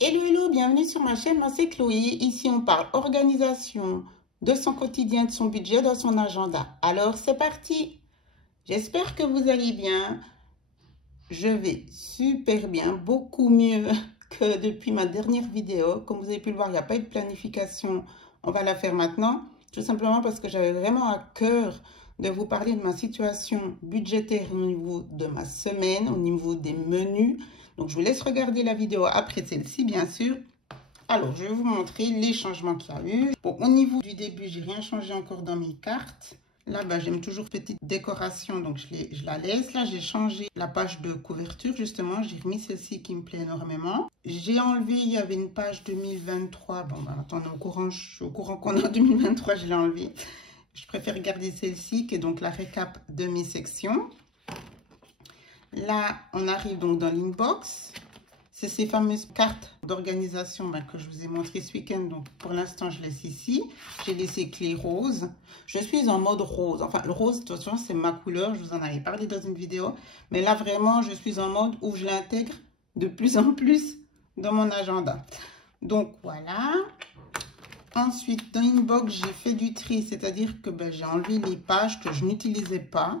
Hello, hello, bienvenue sur ma chaîne, moi c'est Chloé. Ici on parle organisation de son quotidien, de son budget, de son agenda. Alors c'est parti. J'espère que vous allez bien. Je vais super bien, beaucoup mieux que depuis ma dernière vidéo. Comme vous avez pu le voir, il n'y a pas eu de planification. On va la faire maintenant, tout simplement parce que j'avais vraiment à cœur de vous parler de ma situation budgétaire au niveau de ma semaine, au niveau des menus. Donc, je vous laisse regarder la vidéo après celle-ci, bien sûr. Alors, je vais vous montrer les changements qu'il y a eu. Bon, au niveau du début, j'ai rien changé encore dans mes cartes. Là, j'aime toujours petite décoration, donc je la laisse. Là, j'ai changé la page de couverture, justement. J'ai remis celle-ci qui me plaît énormément. J'ai enlevé, il y avait une page 2023. Bon, attendez, je suis au courant qu'on est en 2023, je l'ai enlevée. Je préfère garder celle-ci, qui est donc la récap de mes sections. Là, on arrive donc dans l'inbox. C'est ces fameuses cartes d'organisation que je vous ai montrées ce week-end. Donc, pour l'instant, je laisse ici. J'ai laissé clé rose. Je suis en mode rose. Enfin, le rose, de toute façon, c'est ma couleur. Je vous en avais parlé dans une vidéo. Mais là, vraiment, je suis en mode où je l'intègre de plus en plus dans mon agenda. Donc, voilà. Ensuite, dans Inbox, j'ai fait du tri. C'est-à-dire que j'ai enlevé les pages que je n'utilisais pas.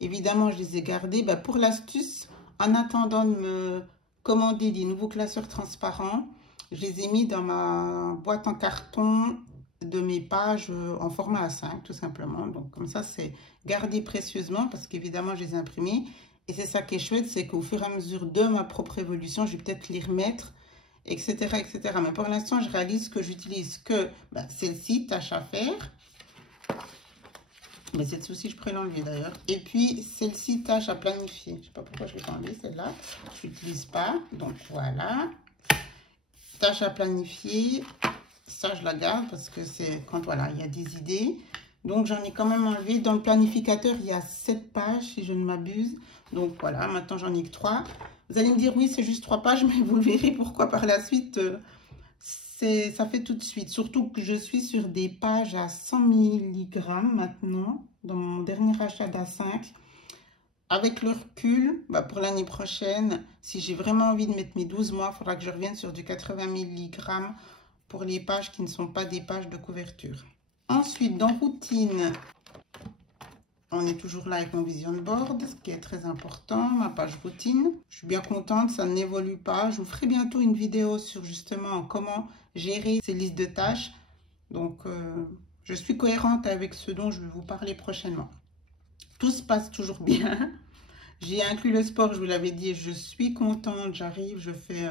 Évidemment, je les ai gardées. Pour l'astuce, en attendant de me commander des nouveaux classeurs transparents, je les ai mis dans ma boîte en carton de mes pages en format A5, tout simplement. Donc, comme ça, c'est gardé précieusement parce qu'évidemment, je les ai imprimés. Et c'est ça qui est chouette, c'est qu'au fur et à mesure de ma propre évolution, je vais peut-être les remettre, etc., etc. Mais pour l'instant, je réalise que j'utilise que celle-ci, tâche à faire. Mais cette aussi, je pourrais l'enlever d'ailleurs. Et puis, celle-ci, tâche à planifier. Je ne sais pas pourquoi je l'ai pas enlevée, celle-là. Je l'utilise pas. Donc, voilà. Tâche à planifier. Ça, je la garde parce que c'est quand, voilà, il y a des idées. Donc, j'en ai quand même enlevé. Dans le planificateur, il y a 7 pages, si je ne m'abuse. Donc, voilà. Maintenant, j'en ai que 3. Vous allez me dire, oui, c'est juste 3 pages, mais vous le verrez pourquoi par la suite... ça fait tout de suite, surtout que je suis sur des pages à 100 mg maintenant, dans mon dernier achat d'A5. Avec le recul, pour l'année prochaine, si j'ai vraiment envie de mettre mes 12 mois, il faudra que je revienne sur du 80 mg pour les pages qui ne sont pas des pages de couverture. Ensuite, dans routine, on est toujours là avec mon vision board, ce qui est très important, ma page routine. Je suis bien contente, ça n'évolue pas. Je vous ferai bientôt une vidéo sur justement comment gérer ces listes de tâches. Donc, je suis cohérente avec ce dont je vais vous parler prochainement. Tout se passe toujours bien. J'ai inclus le sport, je vous l'avais dit, je suis contente. J'arrive, je fais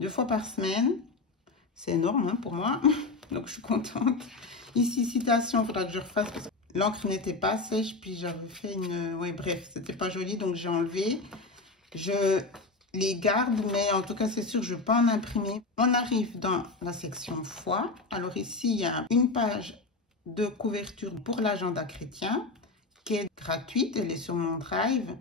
2 fois par semaine. C'est énorme pour moi, donc je suis contente. Ici, citation, il faudra que je refasse parce que l'encre n'était pas sèche, puis j'avais fait une... Ouais, bref, c'était pas joli, donc j'ai enlevé. Je les garde, mais en tout cas, c'est sûr, je ne vais pas en imprimer. On arrive dans la section foi. Alors ici, il y a une page de couverture pour l'agenda chrétien qui est gratuite. Elle est sur mon drive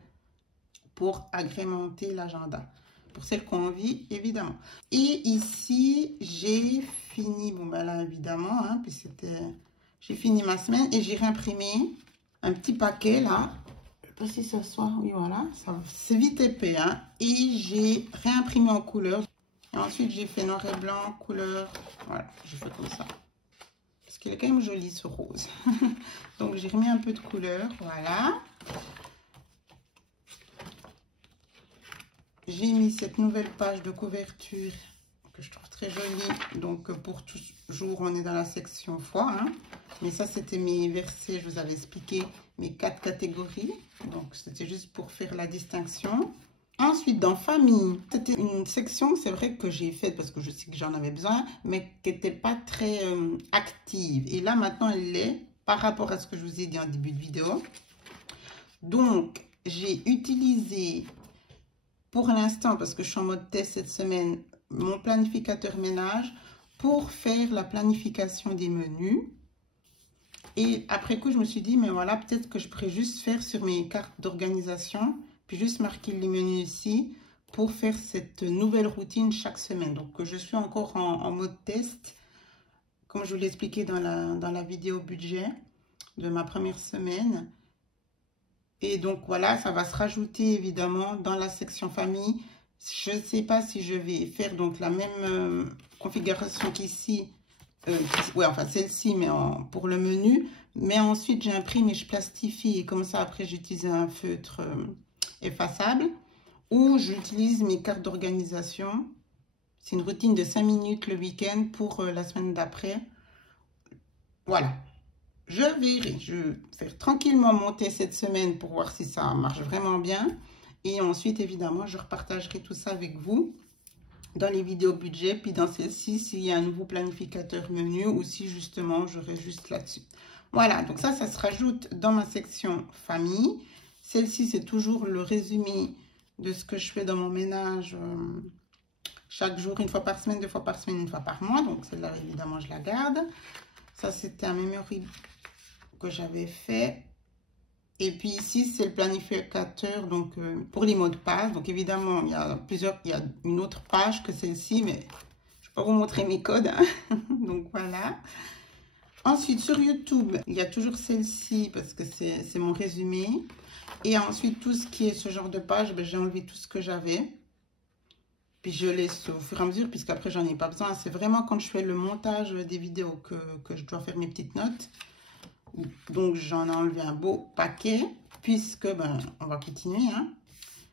pour agrémenter l'agenda. Pour celles qui ont envie, évidemment. Et ici, j'ai fini, là, évidemment, puis c'était... J'ai fini ma semaine et j'ai réimprimé un petit paquet, là. Je ne sais pas si ça se voit. Oui, voilà. C'est vite épais, Et j'ai réimprimé en couleur. Et ensuite, j'ai fait noir et blanc, couleur. Voilà, j'ai fait comme ça. Parce qu'il est quand même joli, ce rose. Donc, j'ai remis un peu de couleur. Voilà. J'ai mis cette nouvelle page de couverture que je trouve très jolie. Donc, pour toujours, on est dans la section foi. Mais ça, c'était mes versets, je vous avais expliqué mes 4 catégories. Donc, c'était juste pour faire la distinction. Ensuite, dans famille, c'était une section, c'est vrai que j'ai faite parce que je sais que j'en avais besoin, mais qui n'était pas très active. Et là, maintenant, elle l'est par rapport à ce que je vous ai dit en début de vidéo. Donc, j'ai utilisé... Pour l'instant, parce que je suis en mode test cette semaine, mon planificateur ménage pour faire la planification des menus. Et après coup, je me suis dit, mais voilà, peut-être que je pourrais juste faire sur mes cartes d'organisation, puis juste marquer les menus ici pour faire cette nouvelle routine chaque semaine. Donc, je suis encore en mode test, comme je vous l'ai expliqué dans la vidéo budget de ma première semaine. Et donc, voilà, ça va se rajouter évidemment dans la section famille Je ne sais pas si je vais faire donc la même configuration qu'ici. Ouais, enfin celle-ci, mais pour le menu. Mais ensuite, j'imprime et je plastifie. Et comme ça, après, j'utilise un feutre effaçable. Ou j'utilise mes cartes d'organisation. C'est une routine de 5 minutes le week-end pour la semaine d'après. Voilà. Je verrai. Je vais faire tranquillement monter cette semaine pour voir si ça marche vraiment bien. Et ensuite, évidemment, je repartagerai tout ça avec vous dans les vidéos budget. Puis dans celle-ci, s'il y a un nouveau planificateur menu ou si justement, j'aurai juste là-dessus. Voilà, donc ça se rajoute dans ma section famille. Celle-ci, c'est toujours le résumé de ce que je fais dans mon ménage chaque jour, une fois par semaine, 2 fois par semaine, 1 fois par mois. Donc celle-là, évidemment, je la garde. Ça, c'était un memory que j'avais fait. Et puis ici, c'est le planificateur donc pour les mots de passe. Donc évidemment, il y a une autre page que celle-ci, mais je ne vais pas vous montrer mes codes. Hein. Donc voilà. Ensuite, sur YouTube, il y a toujours celle-ci parce que c'est mon résumé. Et ensuite, tout ce qui est ce genre de page, ben, j'ai enlevé tout ce que j'avais. Puis je laisse au fur et à mesure, puisqu'après, j'en ai pas besoin. C'est vraiment quand je fais le montage des vidéos que je dois faire mes petites notes. Donc, j'en ai enlevé un beau paquet, puisque, ben, on va continuer. Hein.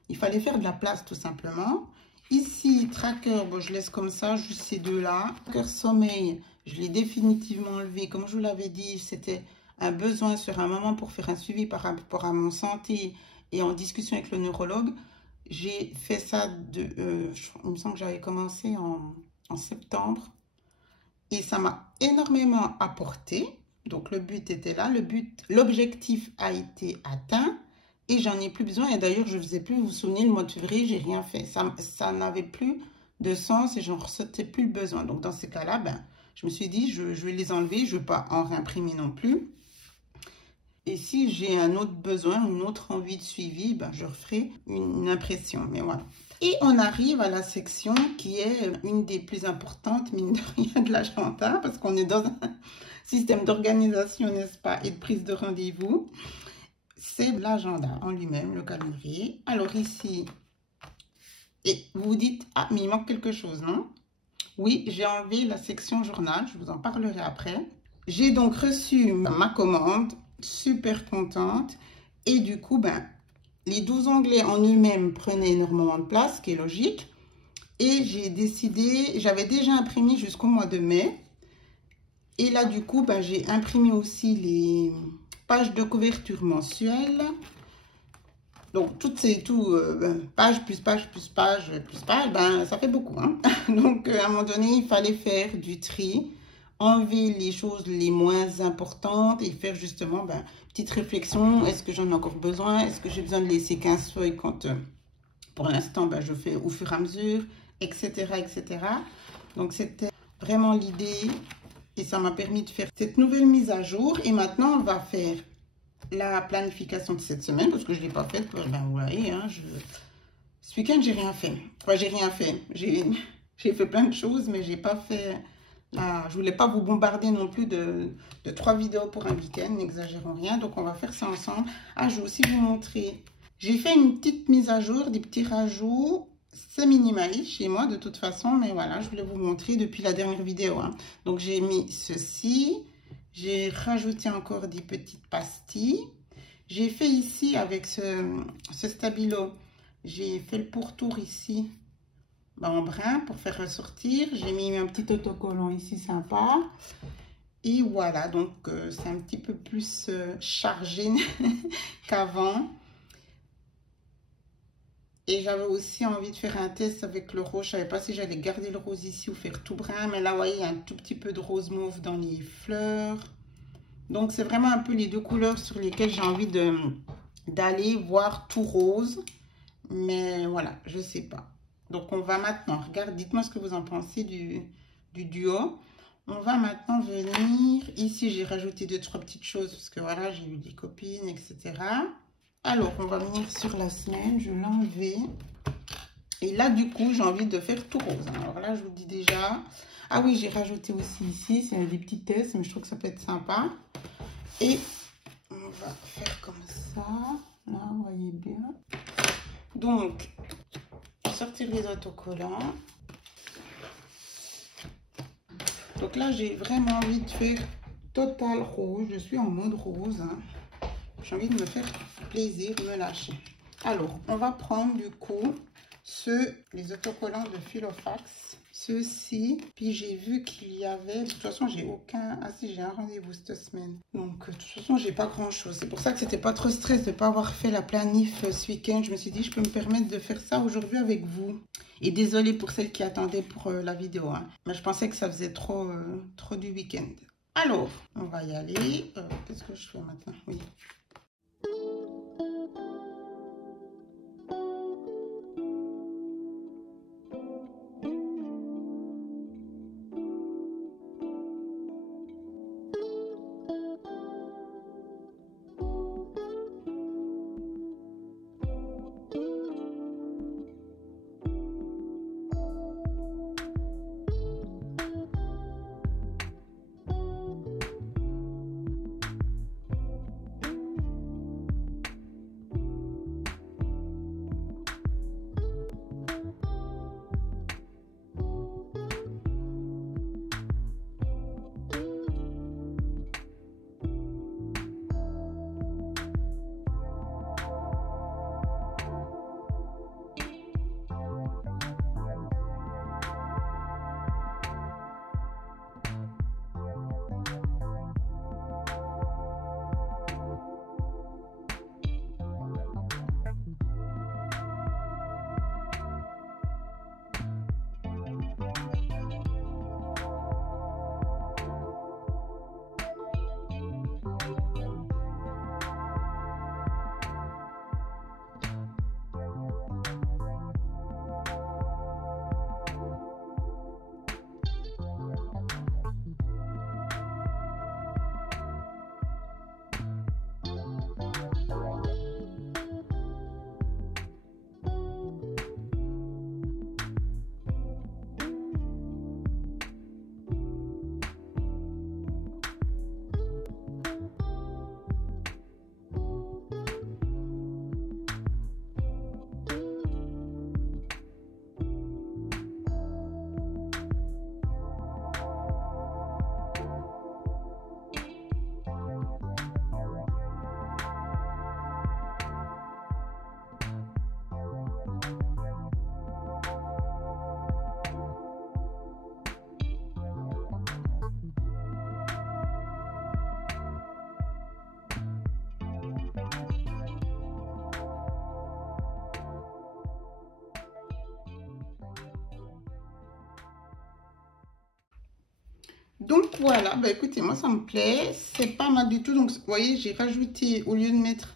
Il fallait faire de la place, tout simplement. Ici, tracker, bon, je laisse comme ça, juste ces deux-là. Tracker sommeil, je l'ai définitivement enlevé. Comme je vous l'avais dit, c'était un besoin sur un moment pour faire un suivi par rapport à mon santé et en discussion avec le neurologue. J'ai fait ça, il me semble que j'avais commencé en septembre. Et ça m'a énormément apporté. Donc, le but était là. L'objectif a été atteint. Et j'en ai plus besoin. Et d'ailleurs, je ne faisais plus, vous vous souvenez, le mois de février, j'ai rien fait. Ça n'avait plus de sens et je n'en ressentais plus le besoin. Donc, dans ces cas-là, ben, je me suis dit, je vais les enlever. Je ne vais pas en réimprimer non plus. Et si j'ai un autre besoin, une autre envie de suivi, ben, je referai une impression. Mais voilà. Et on arrive à la section qui est une des plus importantes, mine de rien, de l'agenda. Parce qu'on est dans un système d'organisation, n'est-ce pas, et de prise de rendez-vous. C'est l'agenda en lui-même, le calendrier. Alors ici, et vous vous dites, ah, mais il manque quelque chose, non? Oui, j'ai enlevé la section journal, je vous en parlerai après. J'ai donc reçu ma commande, super contente. Et du coup, ben, les 12 onglets en eux-mêmes prenaient énormément de place, ce qui est logique. Et j'ai décidé, j'avais déjà imprimé jusqu'au mois de mai. Et là, du coup, ben, j'ai imprimé aussi les pages de couverture mensuelle. Donc, page plus page plus page plus page, ben, ça fait beaucoup. Hein? Donc, à un moment donné, il fallait faire du tri, enlever les choses les moins importantes et faire justement, ben, petite réflexion. Est-ce que j'en ai encore besoin? Est-ce que j'ai besoin de laisser 15 feuilles quand, pour l'instant, ben, je fais au fur et à mesure, etc., etc. Donc, c'était vraiment l'idée. Et ça m'a permis de faire cette nouvelle mise à jour. Et maintenant, on va faire la planification de cette semaine. Parce que je ne l'ai pas faite. Ben, vous voyez, hein, ce week-end, j'ai rien fait. Enfin, j'ai rien fait. J'ai fait plein de choses, mais j'ai pas fait... je ne voulais pas vous bombarder non plus de 3 vidéos pour un week-end. N'exagérons rien. Donc, on va faire ça ensemble. Ah, je vais aussi vous montrer. J'ai fait une petite mise à jour, des petits rajouts. C'est minimaliste chez moi de toute façon, mais voilà, je voulais vous montrer depuis la dernière vidéo. Hein. Donc, j'ai mis ceci. J'ai rajouté encore des petites pastilles. J'ai fait ici avec ce stabilo, j'ai fait le pourtour ici en brun pour faire ressortir. J'ai mis un petit autocollant ici sympa. Et voilà, donc c'est un petit peu plus chargé qu'avant. Et j'avais aussi envie de faire un test avec le rose. Je ne savais pas si j'allais garder le rose ici ou faire tout brun. Mais là, vous voyez, il y a un tout petit peu de rose mauve dans les fleurs. Donc, c'est vraiment un peu les deux couleurs sur lesquelles j'ai envie d'aller voir tout rose. Mais voilà, je ne sais pas. Donc, on va maintenant, regarde, dites-moi ce que vous en pensez du duo. On va maintenant venir. Ici, j'ai rajouté 2-3 petites choses parce que voilà, j'ai eu des copines, etc. Alors, on va venir sur la semaine. Je l'ai enlevé. Et là, du coup, j'ai envie de faire tout rose. Alors là, je vous dis déjà... Ah oui, j'ai rajouté aussi ici. C'est des petits tests, mais je trouve que ça peut être sympa. Et on va faire comme ça. Là, vous voyez bien. Donc, sortir les autocollants. Donc là, j'ai vraiment envie de faire total rose. Je suis en mode rose. Hein. J'ai envie de me faire plaisir, me lâcher. Alors, on va prendre du coup les autocollants de Filofax. Ceux-ci. Puis j'ai vu qu'il y avait... De toute façon, j'ai aucun... Ah si, j'ai un rendez-vous cette semaine. Donc, de toute façon, j'ai pas grand-chose. C'est pour ça que c'était pas trop stress de ne pas avoir fait la planif ce week-end. Je me suis dit, je peux me permettre de faire ça aujourd'hui avec vous. Et désolée pour celles qui attendaient pour la vidéo. Hein. Mais je pensais que ça faisait trop du week-end. Alors, on va y aller. Qu'est-ce que je fais maintenant? Oui. Donc voilà, bah écoutez, moi ça me plaît, c'est pas mal du tout. Donc vous voyez, j'ai rajouté, au lieu de mettre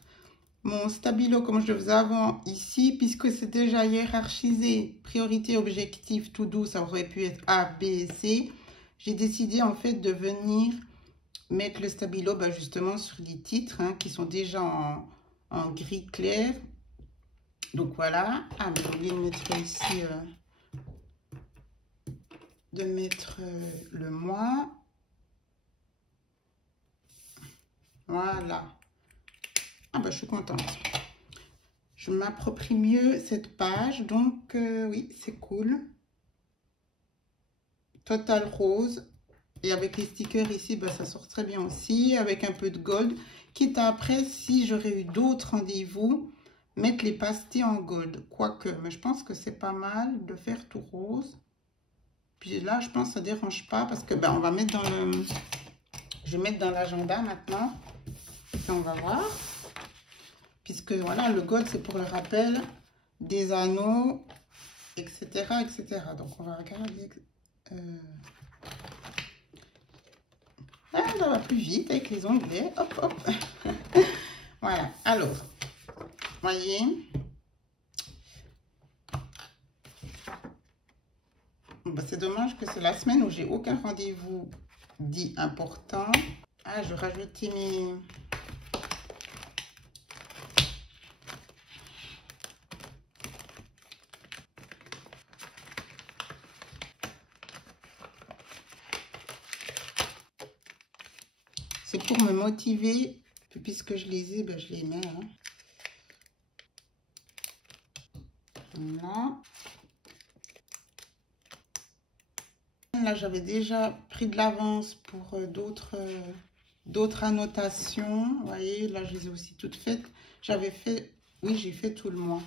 mon stabilo comme je le faisais avant ici, puisque c'est déjà hiérarchisé, priorité, objectif, tout doux, ça aurait pu être A, B et C. J'ai décidé en fait de venir mettre le stabilo bah, justement sur les titres hein, qui sont déjà en gris clair. Donc voilà, ah mais j'ai oublié de mettre ici... de mettre le mois. Voilà. Ah bah je suis contente. Je m'approprie mieux cette page. Donc oui, c'est cool. Total rose. Et avec les stickers ici, bah, ça sort très bien aussi. Avec un peu de gold. Quitte à après, si j'aurais eu d'autres rendez-vous, mettre les pastilles en gold. Quoique, mais je pense que c'est pas mal de faire tout rose. Puis là, je pense que ça ne dérange pas parce que ben, on va mettre dans le... Je vais mettre dans l'agenda maintenant. Et on va voir. Puisque voilà, le gold, c'est pour le rappel des anneaux, etc. etc. Donc, on va regarder. Ah, ça va plus vite avec les onglets. Hop, hop. Voilà. Alors, voyez. Bah, c'est dommage que c'est la semaine où j'ai aucun rendez-vous dit important. Ah, je rajoutais mes... C'est pour me motiver. Puisque je les ai, ben, je les mets. Hein. Voilà. Là, j'avais déjà pris de l'avance pour d'autres annotations. Vous voyez, là, je les ai aussi toutes faites. J'avais fait, oui, j'ai fait tout le mois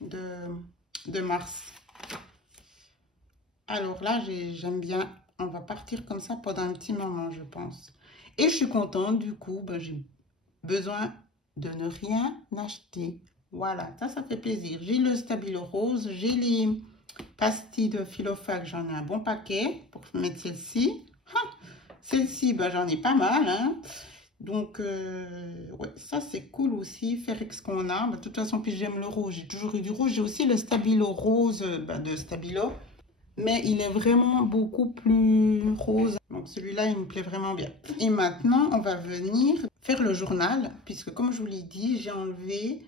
de mars. Alors là, j'aime bien. On va partir comme ça pendant un petit moment, je pense. Et je suis contente, du coup, ben, j'ai besoin de ne rien acheter. Voilà, ça fait plaisir. J'ai le Stabilo rose, j'ai les pastilles de Filofac, j'en ai un bon paquet pour mettre celle-ci. Celle-ci, ben, j'en ai pas mal, hein. Donc, ouais, ça c'est cool aussi, faire avec ce qu'on a. Ben, de toute façon, puis j'aime le rouge, j'ai toujours eu du rouge. J'ai aussi le Stabilo rose ben, de Stabilo, mais il est vraiment beaucoup plus rose. Donc celui-là, il me plaît vraiment bien. Et maintenant, on va venir faire le journal, puisque comme je vous l'ai dit, j'ai enlevé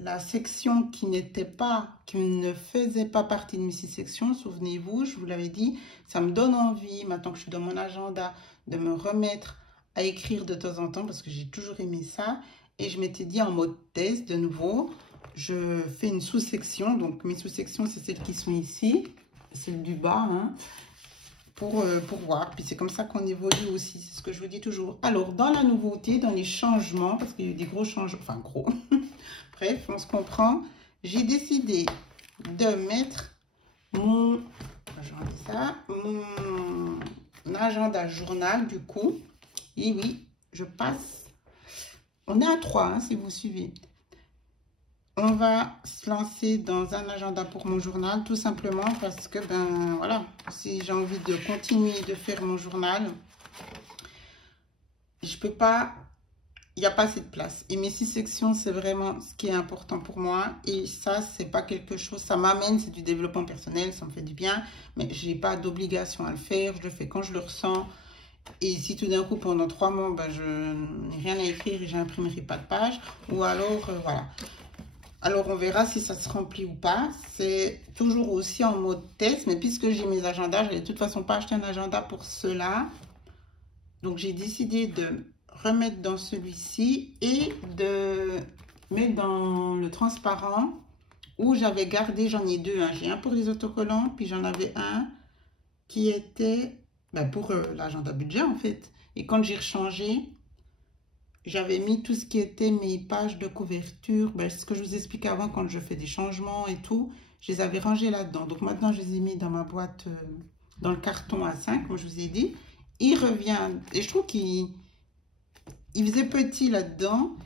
la section qui ne faisait pas partie de mes 6 sections. Souvenez-vous, je vous l'avais dit, ça me donne envie, maintenant que je suis dans mon agenda, de me remettre à écrire de temps en temps, parce que j'ai toujours aimé ça. Et je m'étais dit en mode test, de nouveau, je fais une sous-section. Donc mes sous-sections, c'est celles qui sont ici, celles du bas, hein, pour voir. Puis c'est comme ça qu'on évolue aussi, c'est ce que je vous dis toujours. Alors, dans la nouveauté, dans les changements, parce qu'il y a eu des gros changements, enfin gros, bref, on se comprend, j'ai décidé de mettre mon agenda journal, du coup. Et oui, je passe. On est à 3, hein, si vous suivez. On va se lancer dans un agenda pour mon journal, tout simplement parce que, ben voilà, si j'ai envie de continuer de faire mon journal, je peux pas, il n'y a pas assez de place. Et mes 6 sections, c'est vraiment ce qui est important pour moi. Et ça, c'est pas quelque chose, ça m'amène, c'est du développement personnel, ça me fait du bien, mais j'ai pas d'obligation à le faire, je le fais quand je le ressens. Et si tout d'un coup, pendant 3 mois, ben, je n'ai rien à écrire et j'imprimerai pas de page, ou alors, voilà. Alors, on verra si ça se remplit ou pas. C'est toujours aussi en mode test, mais puisque j'ai mes agendas, je n'ai de toute façon pas acheté un agenda pour cela. Donc, j'ai décidé de remettre dans celui-ci et de mettre dans le transparent où j'avais gardé, j'en ai 2. Hein. J'ai un pour les autocollants, puis j'en avais un qui était ben, pour l'agenda budget en fait. Et quand j'ai rechangé, j'avais mis tout ce qui était mes pages de couverture, ben, ce que je vous expliquais avant quand je fais des changements et tout, je les avais rangés là-dedans. Donc maintenant, je les ai mis dans ma boîte, dans le carton A5, comme je vous ai dit. Il revient, et je trouve qu'il faisait petit là-dedans.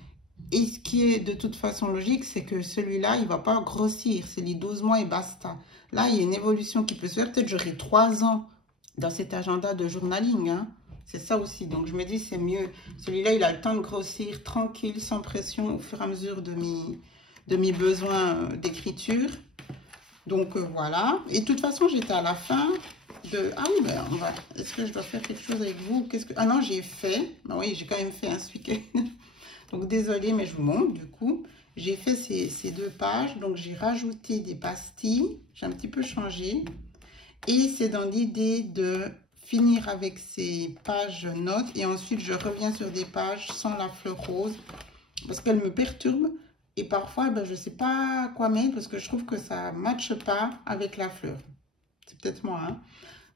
Et ce qui est de toute façon logique, c'est que celui-là, il ne va pas grossir. C'est les 12 mois et basta. Là, il y a une évolution qui peut se faire. Peut-être j'aurai 3 ans dans cet agenda de journaling, hein. C'est ça aussi. Donc, je me dis, c'est mieux. Celui-là, il a le temps de grossir tranquille, sans pression, au fur et à mesure de mes besoins d'écriture. Donc, voilà. Et de toute façon, j'étais à la fin de... Ah oui, ben, est-ce que je dois faire quelque chose avec vous? Ah non, j'ai fait. Ben oui, j'ai quand même fait un ce week-end. Donc, désolée, mais je vous montre, du coup. J'ai fait ces 2 pages. Donc, j'ai rajouté des pastilles. J'ai un petit peu changé. Et c'est dans l'idée de finir avec ces pages notes et ensuite je reviens sur des pages sans la fleur rose parce qu'elle me perturbe et parfois ben, je ne sais pas quoi mettre parce que je trouve que ça ne matche pas avec la fleur. C'est peut-être moi, hein.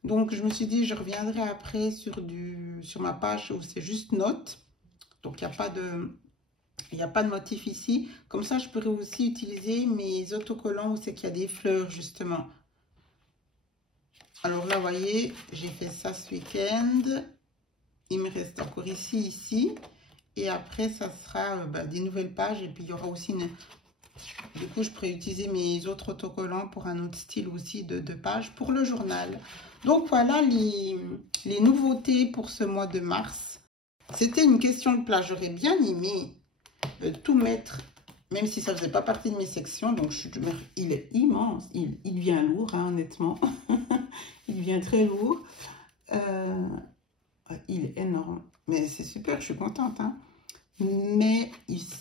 Donc je me suis dit je reviendrai après sur ma page où c'est juste notes. Donc il n'y a pas de motif ici. Comme ça je pourrais aussi utiliser mes autocollants où c'est qu'il y a des fleurs justement. Alors là, vous voyez, j'ai fait ça ce week-end. Il me reste encore ici. Et après, ça sera des nouvelles pages. Et puis, il y aura aussi une... Du coup, je pourrais utiliser mes autres autocollants pour un autre style aussi de pages pour le journal. Donc, voilà les nouveautés pour ce mois de mars. C'était une question de place. J'aurais bien aimé tout mettre, même si ça ne faisait pas partie de mes sections. Donc, il est immense. Il devient lourd, hein, honnêtement. Il devient très lourd. Il est énorme. Mais c'est super, je suis contente. Hein. Mais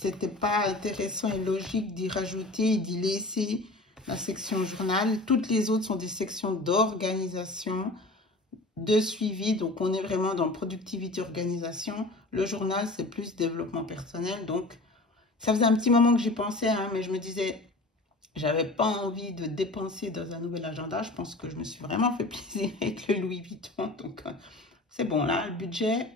c'était pas intéressant et logique d'y rajouter et d'y laisser la section journal. Toutes les autres sont des sections d'organisation, de suivi. Donc, on est vraiment dans productivité, organisation. Le journal, c'est plus développement personnel. Donc, ça faisait un petit moment que j'y pensais, hein, mais je me disais... J'avais pas envie de dépenser dans un nouvel agenda. Je pense que je me suis vraiment fait plaisir avec le Louis Vuitton. Donc, c'est bon, là, le budget,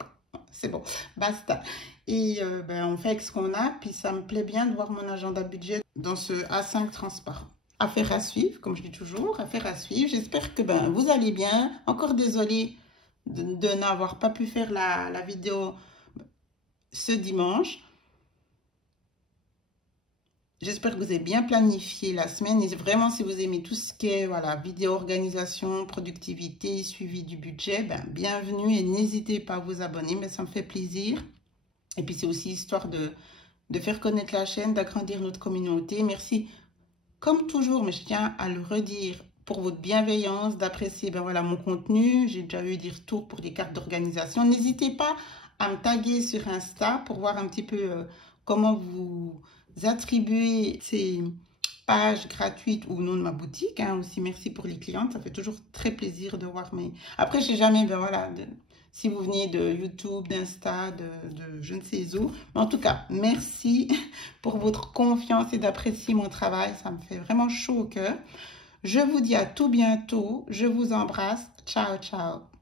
c'est bon, basta. Et ben, on fait avec ce qu'on a. Puis, ça me plaît bien de voir mon agenda budget dans ce A5 transparent. Affaire à suivre, comme je dis toujours, affaire à suivre. J'espère que ben, vous allez bien. Encore désolée de n'avoir pas pu faire la vidéo ce dimanche. J'espère que vous avez bien planifié la semaine. Et vraiment, si vous aimez tout ce qui est voilà, vidéo organisation, productivité, suivi du budget, ben, bienvenue et n'hésitez pas à vous abonner, mais ça me fait plaisir. Et puis, c'est aussi histoire de faire connaître la chaîne, d'agrandir notre communauté. Merci, comme toujours, mais je tiens à le redire, pour votre bienveillance, d'apprécier ben, voilà, mon contenu. J'ai déjà eu des retours pour des cartes d'organisation. N'hésitez pas à me taguer sur Insta pour voir un petit peu comment vous attribuer ces pages gratuites ou non de ma boutique. Hein, aussi, merci pour les clientes. Ça fait toujours très plaisir de voir mes... Après, je sais jamais, ben voilà, si vous venez de YouTube, d'Insta, de je ne sais où. Mais en tout cas, merci pour votre confiance et d'apprécier mon travail. Ça me fait vraiment chaud au cœur. Je vous dis à tout bientôt. Je vous embrasse. Ciao, ciao.